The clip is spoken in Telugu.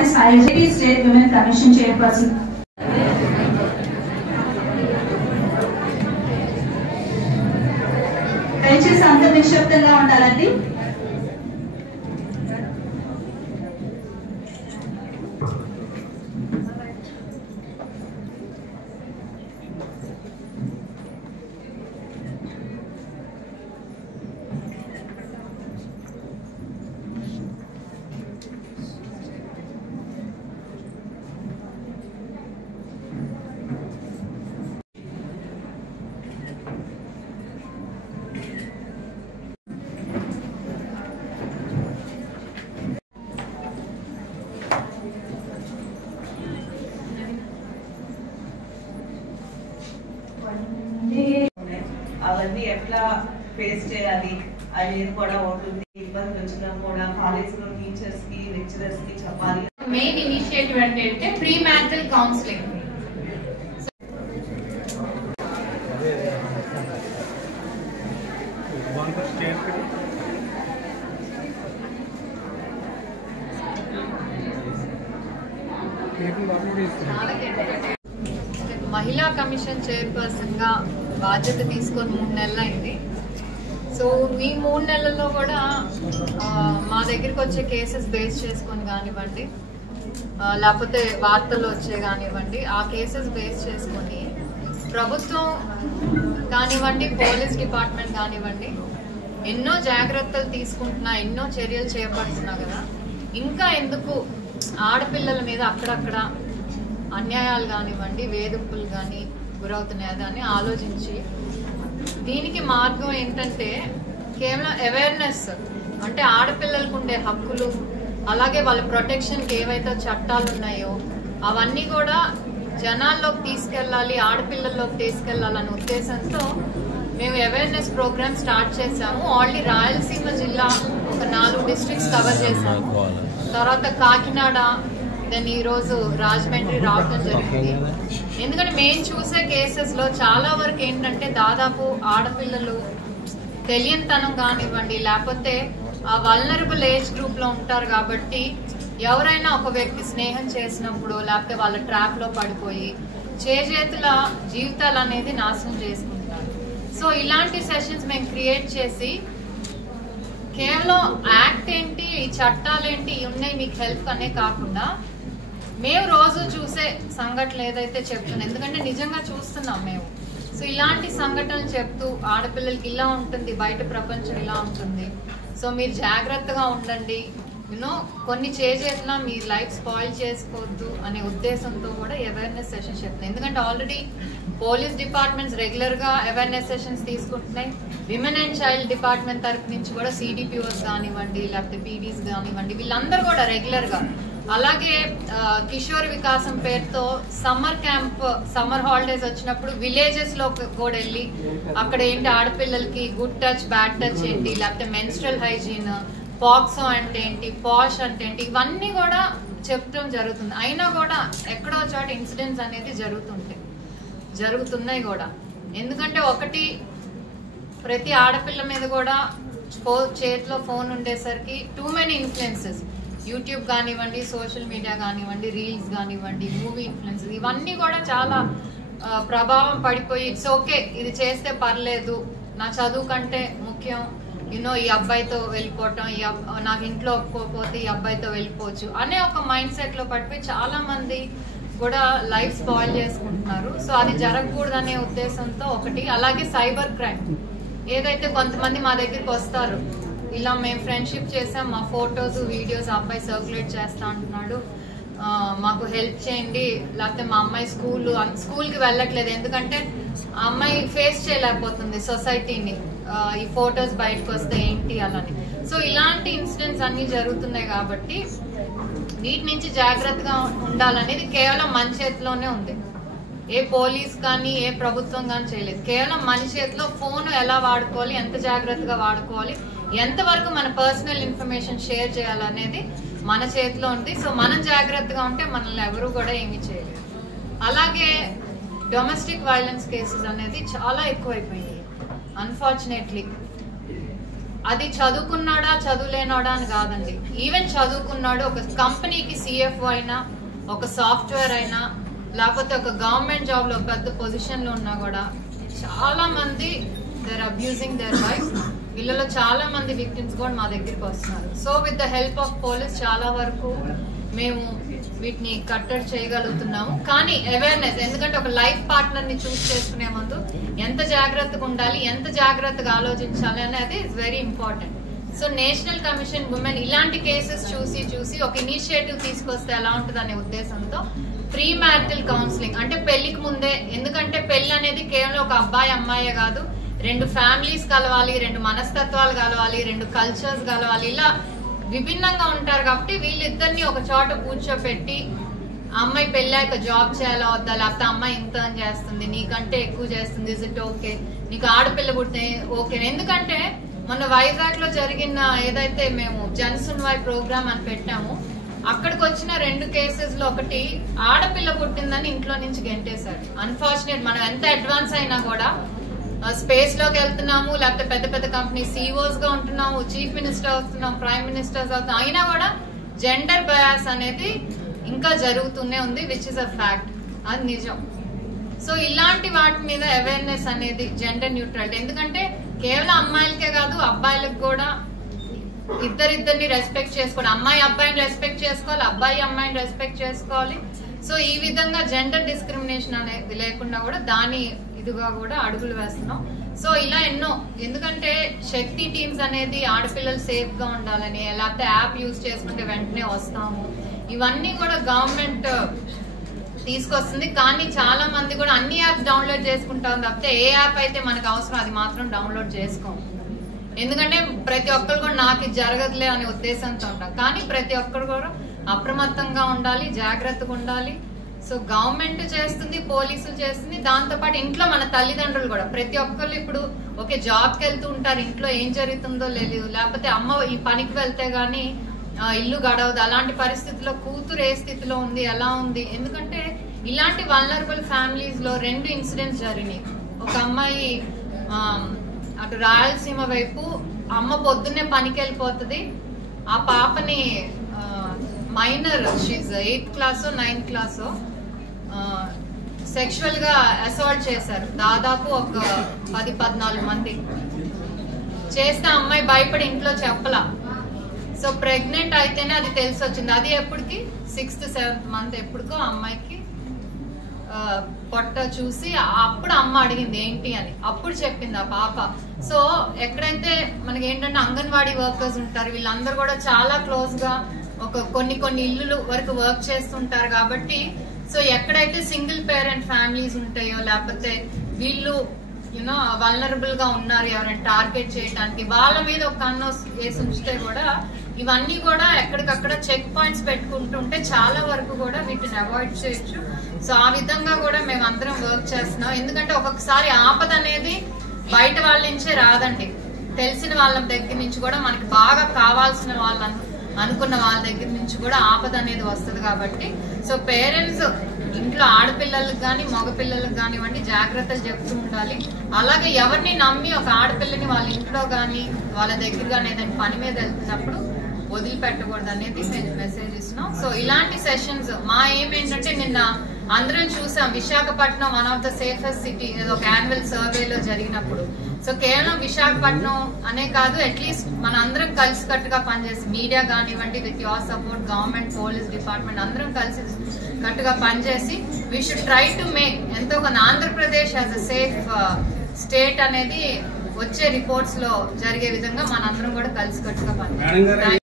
Kurmadi Sai, State Women Commission Chairperson. దయచేసి అందరూ నిశ్శబ్దంగా ఉండాలండి. అవన్నీ ఎట్లా ఫేస్ చేయాలి అనేది కూడా ఉంటుంది. ఇబ్బంది వచ్చినా కూడా కాలేజ్ లో టీచర్స్ కి లెక్చరర్స్ కి చెప్పాలి. మెయిన్ ఇనిషియేటివ్ అంటే ప్రీ మ్యారిటల్ కౌన్సిలింగ్. మహిళా కమిషన్ చైర్పర్సన్ గా బాధ్యత తీసుకొని 3 నెలలు అయింది. సో ఈ 3 నెలల్లో కూడా మా దగ్గరికి వచ్చే కేసెస్ బేస్ చేసుకొని కానివ్వండి, లేకపోతే వార్తల్లో వచ్చే కానివ్వండి, ఆ కేసెస్ బేస్ చేసుకొని ప్రభుత్వం కానివ్వండి, పోలీస్ డిపార్ట్మెంట్ కానివ్వండి ఎన్నో జాగ్రత్తలు తీసుకుంటున్నా, ఎన్నో చర్యలు చేపడుతున్నా కదా, ఇంకా ఎందుకు ఆడపిల్లల మీద అక్కడక్కడ అన్యాయాలు కానివ్వండి, వేధింపులు కానీ గురవుతున్నాయి అని ఆలోచించి దీనికి మార్గం ఏంటంటే కేవలం అవేర్నెస్, అంటే ఆడపిల్లలకు ఉండే హక్కులు, అలాగే వాళ్ళ ప్రొటెక్షన్కి ఏవైతే చట్టాలు ఉన్నాయో అవన్నీ కూడా జనాల్లోకి తీసుకెళ్ళాలి, ఆడపిల్లల్లోకి తీసుకెళ్లాలనే ఉద్దేశంతో మేము అవేర్నెస్ ప్రోగ్రామ్ స్టార్ట్ చేసాము. ఆల్రెడీ రాయలసీమ జిల్లా ఒక 4 డిస్ట్రిక్ట్స్ కవర్ చేశాము. తర్వాత కాకినాడ, దెన్ ఈరోజు రాజమండ్రి రావడం జరిగింది. ఎందుకంటే మేము చూసే కేసెస్ లో చాలా వరకు ఏంటంటే దాదాపు ఆడపిల్లలు తెలియనితనం కానివ్వండి, లేకపోతే ఆ వల్నరబుల్ ఏజ్ గ్రూప్ లో ఉంటారు కాబట్టి ఎవరైనా ఒక వ్యక్తి స్నేహం చేసినప్పుడు లేకపోతే వాళ్ళ ట్రాప్ లో పడిపోయి చేతుల జీవితాలు అనేది నాశనం చేసుకుంటారు. సో ఇలాంటి సెషన్స్ మేము క్రియేట్ చేసి కేవలం యాక్ట్ ఏంటి, ఈ చట్టాలు ఏంటి ఉన్నాయి మీకు హెల్ప్ అనే కాకుండా మేము రోజు చూసే సంఘటనలు ఏదైతే చెప్తున్నాం, ఎందుకంటే నిజంగా చూస్తున్నాం మేము. సో ఇలాంటి సంఘటనలు చెప్తూ ఆడపిల్లలకి ఇలా ఉంటుంది, బయట ప్రపంచం ఇలా ఉంటుంది, సో మీరు జాగ్రత్తగా ఉండండి, యూనో కొన్ని చేతుల మీ లైఫ్ స్పాయిల్ చేసుకోవద్దు అనే ఉద్దేశంతో కూడా అవేర్నెస్ సెషన్స్ చెప్తున్నాయి. ఎందుకంటే ఆల్రెడీ పోలీస్ డిపార్ట్మెంట్స్ రెగ్యులర్ గా అవేర్నెస్ సెషన్స్ తీసుకుంటున్నాయి. విమెన్ అండ్ చైల్డ్ డిపార్ట్మెంట్ తరఫు నుంచి కూడా సిడిపిఓస్ కానివ్వండి, లేకపోతే పీడీస్ కానివ్వండి, వీళ్ళందరూ కూడా రెగ్యులర్ గా, అలాగే కిషోర్ వికాసం పేరుతో సమ్మర్ క్యాంప్, సమ్మర్ హాలిడేస్ వచ్చినప్పుడు విలేజెస్ లో కూడా వెళ్ళి అక్కడ ఏంటి ఆడపిల్లలకి గుడ్ టచ్, బ్యాడ్ టచ్ ఏంటి, లేకపోతే మెన్స్ట్రల్ హైజీన్, పాక్సో అంటే ఏంటి, పాష్ అంటే ఏంటి, ఇవన్నీ కూడా చెప్తాం జరుగుతుంది. అయినా కూడా ఎక్కడో చోట ఇన్సిడెంట్స్ అనేది జరుగుతున్నాయి కూడా. ఎందుకంటే ఒకటి, ప్రతి ఆడపిల్ల మీద కూడా చేతిలో ఫోన్ ఉండేసరికి టూ మెనీ ఇన్ఫ్లుయెన్సెస్, యూట్యూబ్ కానివ్వండి, సోషల్ మీడియా కానివ్వండి, రీల్స్ కానివ్వండి, మూవీ ఇన్ఫ్లుయెన్సెస్, ఇవన్నీ కూడా చాలా ప్రభావం పడిపోయి ఇట్స్ ఓకే, ఇది చేస్తే పర్లేదు, నా చదువు కంటే ముఖ్యం, యూనో ఈ అబ్బాయితో వెళ్ళిపోవటం, నాకు ఇంట్లో ఒప్పుకోకపోతే ఈ అబ్బాయితో వెళ్ళిపోవచ్చు అనే ఒక మైండ్ సెట్ లో పడిపోయి చాలా మంది కూడా లైఫ్ స్పాయిల్ చేసుకుంటున్నారు. సో అది జరగకూడదనే ఉద్దేశంతో ఒకటి. అలాగే సైబర్ క్రైమ్, ఏదైతే కొంతమంది మా దగ్గరికి వస్తారు, ఇలా మేము ఫ్రెండ్షిప్ చేసాం, మా ఫొటోస్ వీడియోస్ అబ్బాయి సర్క్యులేట్ చేస్తా అంటున్నాడు, మాకు హెల్ప్ చేయండి, లేకపోతే మా అమ్మాయి స్కూల్కి వెళ్ళట్లేదు ఎందుకంటే ఆ అమ్మాయి ఫేస్ చేయలేకపోతుంది సొసైటీని, ఈ ఫొటోస్ బయటకు వస్తే ఏంటి అలాని. సో ఇలాంటి ఇన్సిడెంట్స్ అన్ని జరుగుతున్నాయి కాబట్టి వీటి నుంచి జాగ్రత్తగా ఉండాలనేది కేవలం మన చేతిలోనే ఉంది. ఏ పోలీస్ కానీ ఏ ప్రభుత్వం కానీ చేయలేదు. కేవలం మన చేతిలో ఫోన్ ఎలా వాడుకోవాలి, ఎంత జాగ్రత్తగా వాడుకోవాలి, ఎంతవరకు మన పర్సనల్ ఇన్ఫర్మేషన్ షేర్ చేయాలనేది మన చేతిలో ఉంది. సో మనం జాగ్రత్తగా ఉంటే మనల్ని ఎవరు కూడా ఏమీ చేయలేరు. అలాగే డొమెస్టిక్ వైలెన్స్ కేసెస్ అనేది చాలా ఎక్కువైపోయింది అన్ఫార్చునేట్లీ. అది చదువుకున్నాడా చదువులేనాడా అని కాదండి. ఈవెన్ చదువుకున్నాడు, ఒక కంపెనీకి సిఎఫ్ఓ అయినా, ఒక సాఫ్ట్వేర్ అయినా, లేకపోతే ఒక గవర్నమెంట్ జాబ్ లో పెద్ద పొజిషన్ లో ఉన్నా కూడా చాలా మంది దేర్ అబ్యూజింగ్ దేర్ వైఫ్. వీళ్ళలో చాలా మంది విక్టిమ్స్ కూడా మా దగ్గరికి వస్తున్నారు. So with the help of police చాలా వరకు మేము వీటిని కట్టడి చేయగలుగుతున్నాము. కానీ అవేర్నెస్, ఎందుకంటే ఒక లైఫ్ పార్ట్నర్ ని చూస్ చేసుకునే ముందు ఎంత జాగ్రత్తగా ఉండాలి, ఎంత జాగ్రత్తగా ఆలోచించాలి అనేది is very important. So national commission women ఇలాంటి కేసెస్ చూసి ఒక ఇనిషియేటివ్ తీసుకొస్తే ఎలా ఉంటుంది అనే ఉద్దేశంతో ప్రీ మ్యారిటల్ కౌన్సిలింగ్, అంటే పెళ్లికి ముందే, ఎందుకంటే పెళ్లి అనేది కేవలం ఒక అబ్బాయి అమ్మాయే కాదు, 2 ఫ్యామిలీస్ కలవాలి, 2 మనస్తత్వాలు కలవాలి, 2 కల్చర్స్ కలవాలి, ఇలా విభిన్నంగా ఉంటారు. కాబట్టి వీళ్ళిద్దరిని ఒక చోట కూర్చోపెట్టి అమ్మాయి పెళ్ళాక జాబ్ చేయాలా వద్దా, లేకపోతే అమ్మాయి ఇంత చేస్తుంది, నీకంటే ఎక్కువ చేస్తుంది, ఇస్ ఇట్ ఓకే, నీకు ఆడపిల్ల పుట్టిన ఓకే. ఎందుకంటే మొన్న వైజాగ్ లో జరిగిన ఏదైతే మేము జన్సున్వాయ్ ప్రోగ్రామ్ అని పెట్టాము, అక్కడికి వచ్చిన 2 కేసెస్ లో ఒకటి ఆడపిల్ల పుట్టిందని ఇంట్లో నుంచి గెంటేశారు. అన్ఫార్చునేట్, మనం ఎంత అడ్వాన్స్ అయినా కూడా స్పేస్ లోకి వెళ్తున్నాము, లేకపోతే పెద్ద పెద్ద కంపెనీ సిఇఓస్ గా ఉంటున్నాము, చీఫ్ మినిస్టర్ అవుతున్నాం, ప్రైమ్ మినిస్టర్స్ అవుతున్నాం, అయినా కూడా జెండర్ బయాస్ అనేది ఇంకా జరుగుతూనే ఉంది, విచ్ ఇస్ అ ఫ్యాక్ట్, అది నిజం. సో ఇలాంటి వాటి మీద అవేర్నెస్ అనేది, జెండర్ న్యూట్రాలిటీ, ఎందుకంటే కేవలం అమ్మాయిలకే కాదు అబ్బాయిలకు కూడా ఇద్దరిని రెస్పెక్ట్ చేసుకోవాలి, అమ్మాయి అబ్బాయిని రెస్పెక్ట్ చేసుకోవాలి, అబ్బాయి అమ్మాయిని రెస్పెక్ట్ చేసుకోవాలి. సో ఈ విధంగా జెండర్ డిస్క్రిమినేషన్ అనేది లేకుండా కూడా దాని ఇదిగా కూడా అడుగులు వేస్తున్నాం. సో ఇలా ఎన్నో, ఎందుకంటే శక్తి టీమ్స్ అనేది ఆడపిల్లలు సేఫ్ గా ఉండాలని, లేకపోతే యాప్ యూజ్ చేసుకుంటే వెంటనే వస్తాము, ఇవన్నీ కూడా గవర్నమెంట్ తీసుకొస్తుంది. కానీ చాలా మంది కూడా అన్ని యాప్స్ డౌన్లోడ్ చేసుకుంటాం తప్పితే ఏ యాప్ అయితే మనకు అవసరం అది మాత్రం డౌన్లోడ్ చేసుకోము. ఎందుకంటే ప్రతి ఒక్కరు కూడా నాకు ఇది జరగదులే అనే ఉద్దేశంతో ఉంటాం. కానీ ప్రతి ఒక్కరు కూడా అప్రమత్తంగా ఉండాలి, జాగ్రత్తగా ఉండాలి. సో గవర్నమెంట్ చేస్తుంది, పోలీసులు చేస్తుంది, దాంతోపాటు ఇంట్లో మన తల్లిదండ్రులు కూడా, ప్రతి ఒక్కరు ఇప్పుడు ఓకే జాబ్కి వెళ్తూ ఉంటారు, ఇంట్లో ఏం జరుగుతుందో తెలియదు, లేకపోతే అమ్మ ఈ పనికి వెళ్తే గానీ ఇల్లు గడవదు, అలాంటి పరిస్థితిలో కూతురు ఏ స్థితిలో ఉంది, ఎలా ఉంది. ఎందుకంటే ఇలాంటి వల్నరబుల్ ఫ్యామిలీస్ లో 2 ఇన్సిడెంట్స్ జరిగినాయి. ఒక అమ్మాయి అటు రాయలసీమ వైపు, అమ్మ పొద్దున్నే పనికి వెళ్ళిపోతుంది, ఆ పాపని minor, she's 8th class 9th class, sexual గా అసాల్ట్ చేశారు. దాదాపు ఒక 10-14 మంది చేస్తే అమ్మాయి భయపడి ఇంట్లో చెప్పలా. సో ప్రెగ్నెంట్ అయితేనే అది తెలిసి వచ్చింది. అది ఎప్పటికి 6th 7th మంత్ ఎప్పటికో అమ్మాయికి పొట్ట చూసి అప్పుడు అమ్మ అడిగింది ఏంటి అని, అప్పుడు చెప్పింది ఆ పాప. సో ఎక్కడైతే మనకి ఏంటంటే అంగన్వాడీ వర్కర్స్ ఉంటారు, వీళ్ళందరూ కూడా చాలా క్లోజ్ గా ఒక కొన్ని ఇల్లు వరకు వర్క్ చేస్తుంటారు. కాబట్టి సో ఎక్కడైతే సింగిల్ పేరెంట్ ఫ్యామిలీస్ ఉంటాయో, లేకపోతే వీళ్ళు యూనో వల్నరబుల్ గా ఉన్నారు ఎవరైనా టార్గెట్ చేయడానికి, వాళ్ళ మీద ఒక కన్ను వేసి ఉంచితే కూడా ఇవన్నీ కూడా ఎక్కడికక్కడ చెక్ పాయింట్స్ పెట్టుకుంటుంటే చాలా వరకు కూడా వీటిని అవాయిడ్ చేయొచ్చు. సో ఆ విధంగా కూడా మేము అందరం వర్క్ చేస్తున్నాం. ఎందుకంటే ఒక్కొక్కసారి ఆపద అనేది బయట వాళ్ళ నుంచే రాదండి, తెలిసిన వాళ్ళ దగ్గర నుంచి కూడా, మనకి బాగా కావాల్సిన వాళ్ళని అనుకున్న వాళ్ళ దగ్గర నుంచి కూడా ఆపద అనేది వస్తుంది. కాబట్టి సో పేరెంట్స్ ఇంట్లో ఆడపిల్లలకు కానీ మగపిల్లలకు కానివ్వండి జాగ్రత్తలు చెప్తూ ఉండాలి. అలాగే ఎవరిని నమ్మి ఒక ఆడపిల్లని వాళ్ళ ఇంట్లో కానీ వాళ్ళ దగ్గర కానీ ఏదైనా పని మీద వెళ్తున్నప్పుడు వదిలిపెట్టకూడదు అనేది మేము మెసేజ్ ఇస్తున్నాం. సో ఇలాంటి సెషన్స్ మా ఏమేంటంటే, నిన్న అందరం చూసాం Visakhapatnam one of the safest city ఏదో ఒక యాన్యువల్ సర్వేలో జరిగినప్పుడు. సో కేవలం విశాఖపట్నం అనే కాదు, అట్లీస్ట్ మన అందరం కలిసి కట్టుగా పనిచేసి, మీడియా కానివ్వండి, with your support, government, police department అందరం కలిసి కట్టుగా పనిచేసి we should try to make ఎంతో కొంత Andhra Pradesh as a safe state అనేది వచ్చే రిపోర్ట్స్ లో జరిగే విధంగా మనందరం కూడా కలిసి కట్టుగా పనిచేయాలి.